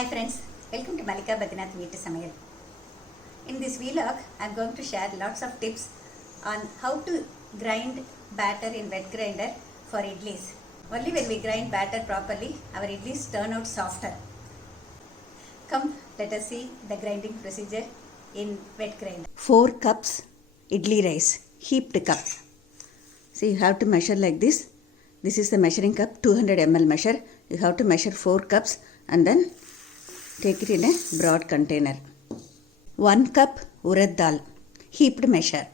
Hi friends, welcome to Malika Badrinath Veetu Samayal. In this vlog, I am going to share lots of tips on how to grind batter in wet grinder for idlis. Only when we grind batter properly, our idlis turn out softer. Come, let us see the grinding procedure in wet grinder. 4 cups idli rice, heaped cup. So you have to measure like this. This is the measuring cup, 200 ml measure. You have to measure 4 cups and then take it in a broad container. 1 cup urad dal, heaped measure.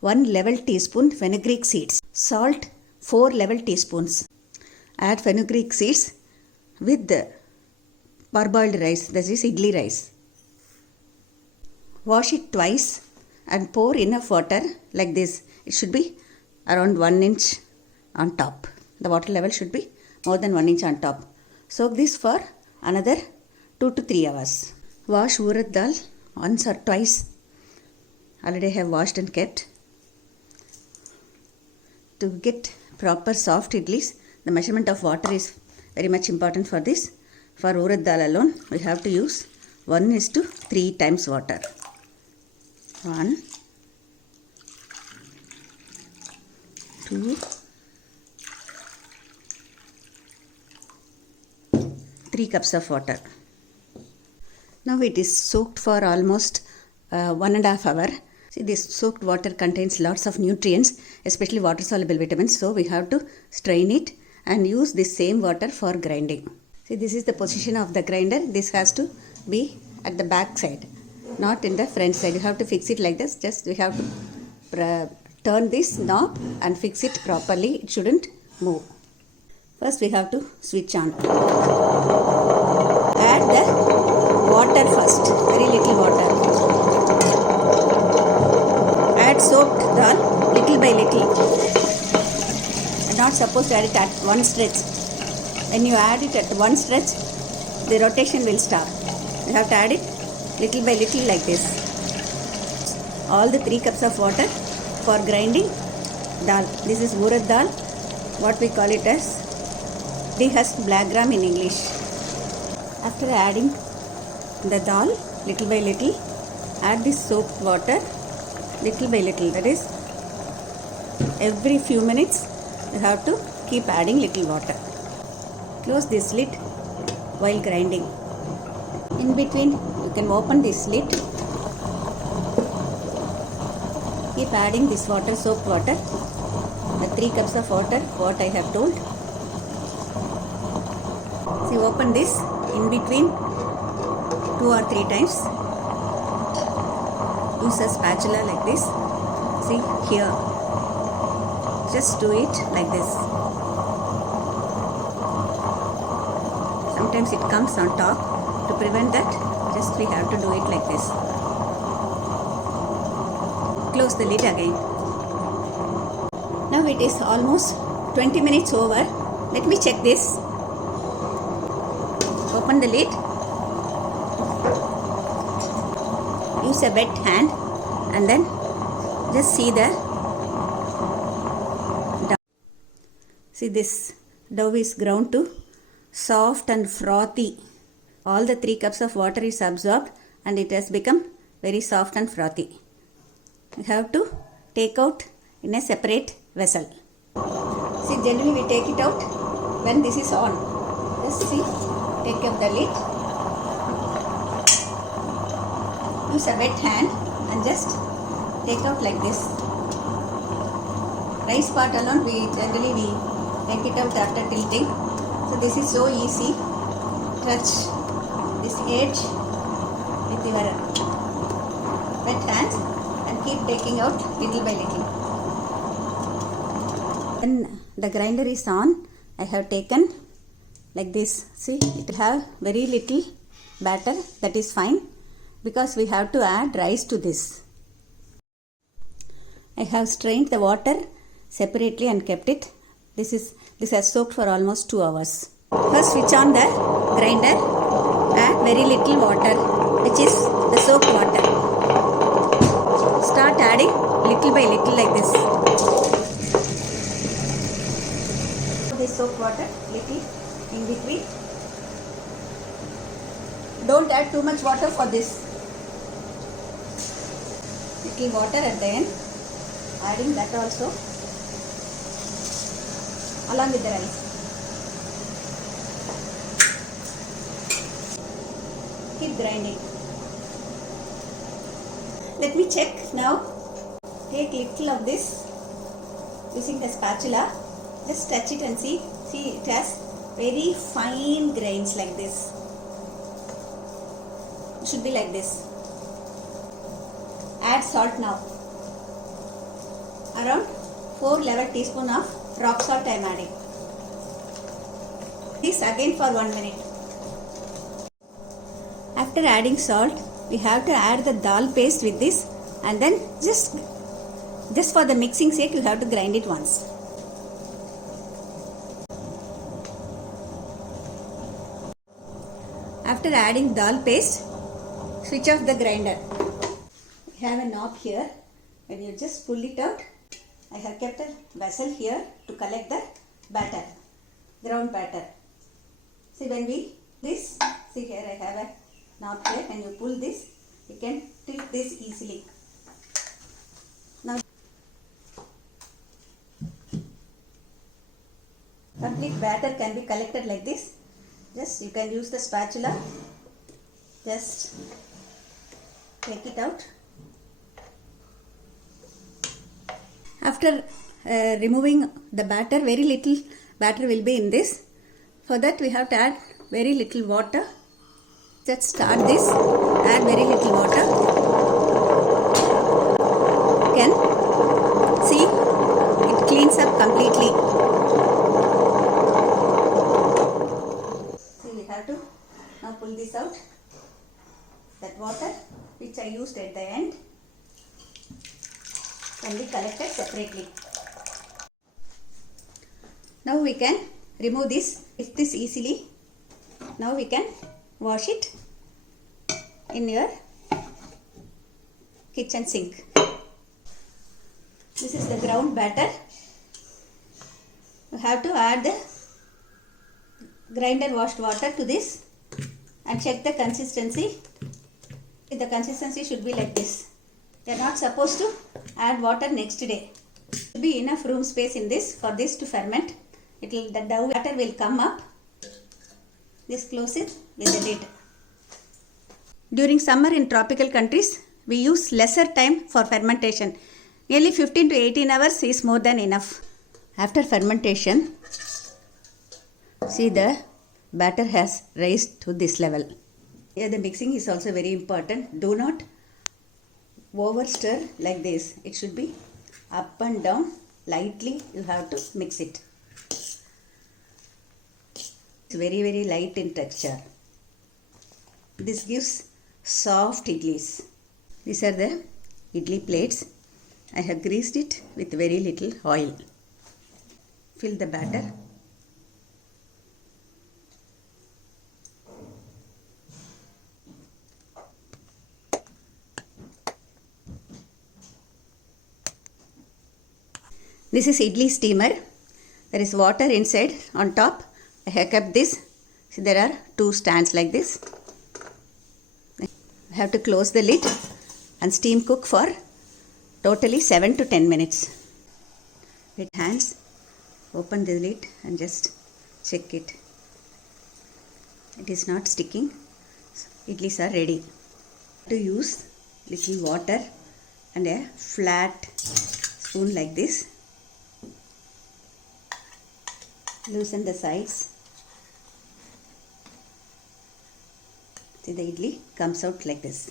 1 level teaspoon fenugreek seeds. Salt 4 level teaspoons. Add fenugreek seeds with the parboiled rice, that is idli rice. Wash it twice and pour enough water like this. It should be around 1 inch on top. The water level should be more than 1 inch on top. Soak this for another 2 to 3 hours. Wash urad dal once or twice. Already I have washed and kept. To get proper soft idlis, the measurement of water is very much important for this. For urad dal alone, we have to use 1:3 times water. 1, 2, 3 cups of water. Now it is soaked for almost 1.5 hours. See, this soaked water contains lots of nutrients, especially water soluble vitamins. So we have to strain it and use this same water for grinding. See, this is the position of the grinder. This has to be at the back side, not in the front side. You have to fix it like this. Just we have to turn this knob and fix it properly. It shouldn't move. First we have to switch on. Add the water first, very little water. Add soaked dal little by little. You're not supposed to add it at one stretch. When you add it at one stretch, the rotation will stop. You have to add it little by little like this. All the 3 cups of water for grinding dal. This is urad dal, what we call it as dehusked black gram in English. After adding the dal little by little, add this soaked water little by little. That is, every few minutes you have to keep adding little water. Close this lid while grinding. In between, you can open this lid. Keep adding this water, soaked water, the 3 cups of water, what I have told. See, open this in between 2 or 3 times. Use a spatula like this. See, here. Just do it like this. Sometimes it comes on top. To prevent that, just we have to do it like this. Close the lid again. Now it is almost 20 minutes over. Let me check this. Open the lid. Use a wet hand and then just see the dough. See, this dough is ground to soft and frothy. All the 3 cups of water is absorbed and it has become very soft and frothy. You have to take out in a separate vessel. See, generally we take it out when this is on. Just see, take up the lid. Use a wet hand and just take out like this. Rice part alone, we generally take it out after tilting. So this is so easy. Touch this edge with your wet hands and keep taking out little by little. When the grinder is on, I have taken like this. See, it will have very little batter. That is fine, because we have to add rice to this. I have strained the water separately and kept it. This has soaked for almost 2 hours. First switch on the grinder. Add very little water, which is the soaked water. Start adding little by little like this. this soap water little in between. Don't add too much water for this. Little water at the end, adding that also along with the rice. Keep grinding. Let me check now. Take little of this using the spatula. Just touch it and see. See, it has very fine grains like this. It should be like this. Add salt now. Around 4 level teaspoon of rock salt I am adding. This again for 1 minute. After adding salt, we have to add the dal paste with this, and then just for the mixing sake you have to grind it once. After adding dal paste, switch off the grinder. We have a knob here. When you just pull it out, I have kept a vessel here to collect the batter, ground batter. See, when we this, see here I have a knob here, and you pull this, you can tilt this easily. Now complete batter can be collected like this. Just you can use the spatula, just take it out. After removing the batter, very little batter will be in this. For that we have to add very little water. Just start this, add very little water. You can see it cleans up completely. See, we have to now pull this out. That water which I used at the end can be collected separately. Now we can remove this easily. Now we can wash it in your kitchen sink. This is the ground batter. You have to add the grinder washed water to this and check the consistency. The consistency should be like this. You are not supposed to add water next day. There should be enough room space in this for this to ferment. The dough batter will come up. This close it with the lid. During summer in tropical countries, we use lesser time for fermentation. Nearly 15 to 18 hours is more than enough. After fermentation, see the batter has raised to this level. Here the mixing is also very important. Do not over stir like this. It should be up and down lightly. You have to mix it. It's very light in texture. This gives soft idlis. These are the idli plates. I have greased it with very little oil. Fill the batter. This is idli steamer. There is water inside. On top I have kept this. See, there are 2 stands like this. I have to close the lid and steam cook for totally 7 to 10 minutes. With hands, open the lid and just check it. It is not sticking. Idlis are ready. To use little water and a flat spoon like this. Loosen the sides. See, the idli comes out like this.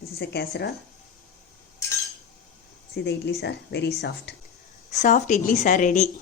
This is a casserole. See, the idlis are very soft. Soft idlis are ready.